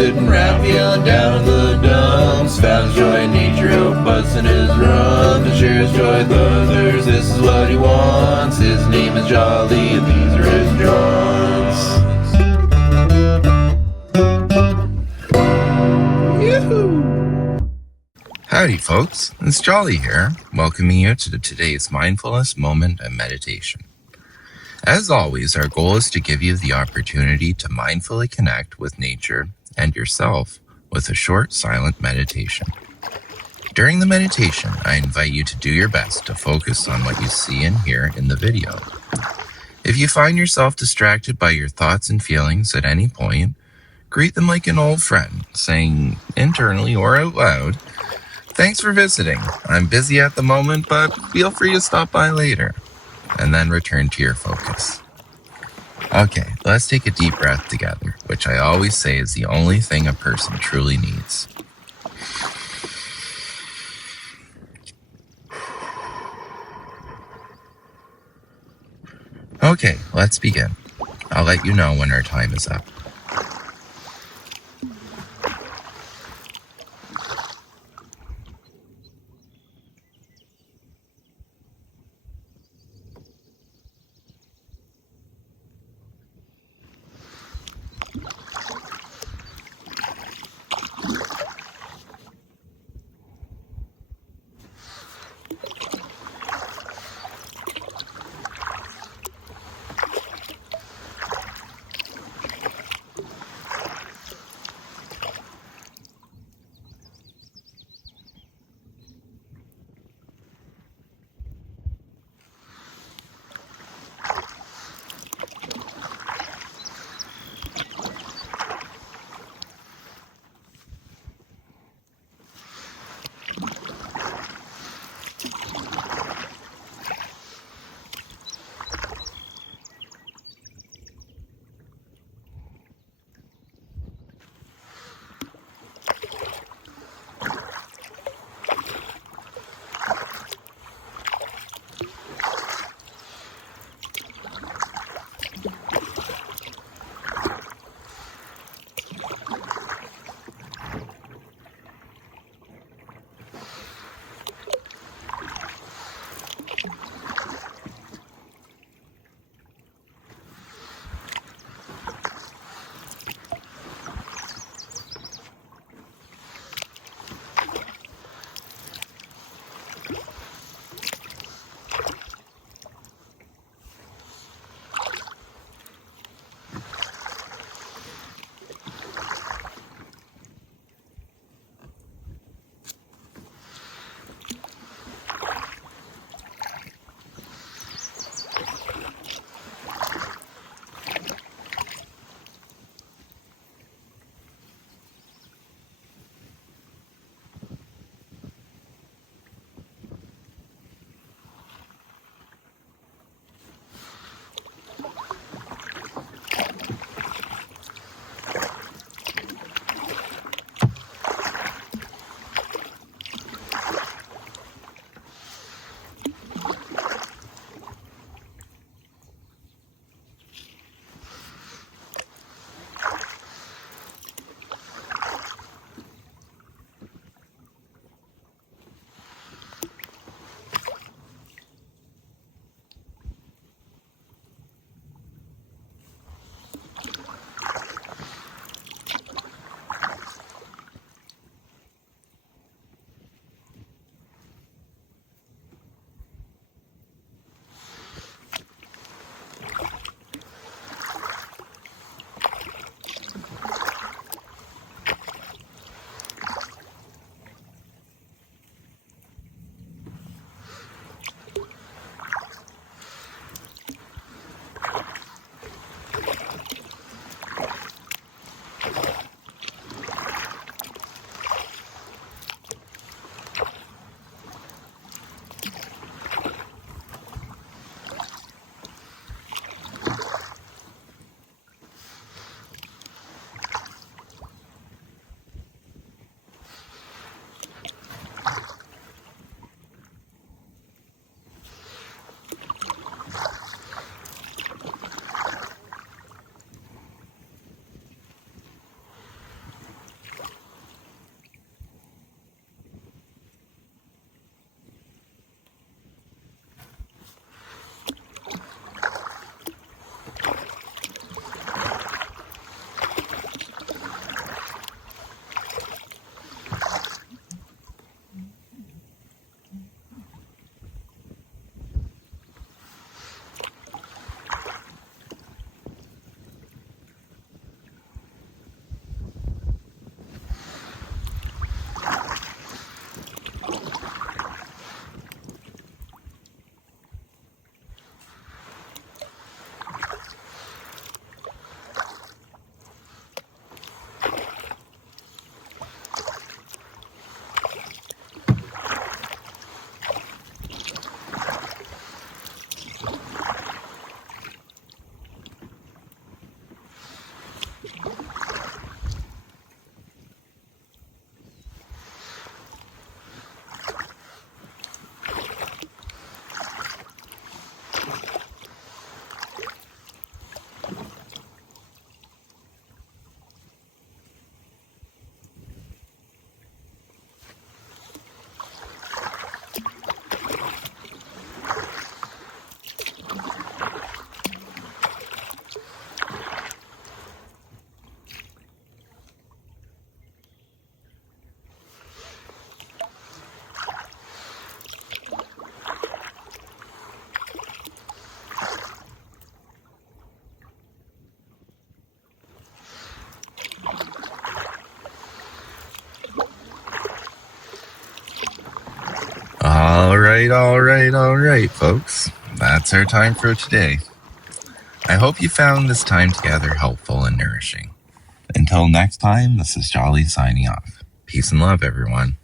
sitting round feeling down in the dumps. Found joy in nature, out busting his rum to share his joy with others. This is what he wants. His name is Jolly, and these are his jaunts. Howdy folks, it's Jolly here, welcoming you to today's Mindfulness Moment and Meditation. As always, our goal is to give you the opportunity to mindfully connect with nature and yourself with a short, silent meditation. During the meditation, I invite you to do your best to focus on what you see and hear in the video. If you find yourself distracted by your thoughts and feelings at any point, greet them like an old friend, saying internally or out loud, "Thanks for visiting. I'm busy at the moment, but feel free to stop by later," and then return to your focus. Okay, let's take a deep breath together, which I always say is the only thing a person truly needs. Okay, let's begin. I'll let you know when our time is up. right, folks. That's our time for today. I hope you found this time together helpful and nourishing. Until next time, this is Jolly signing off. Peace and love, everyone.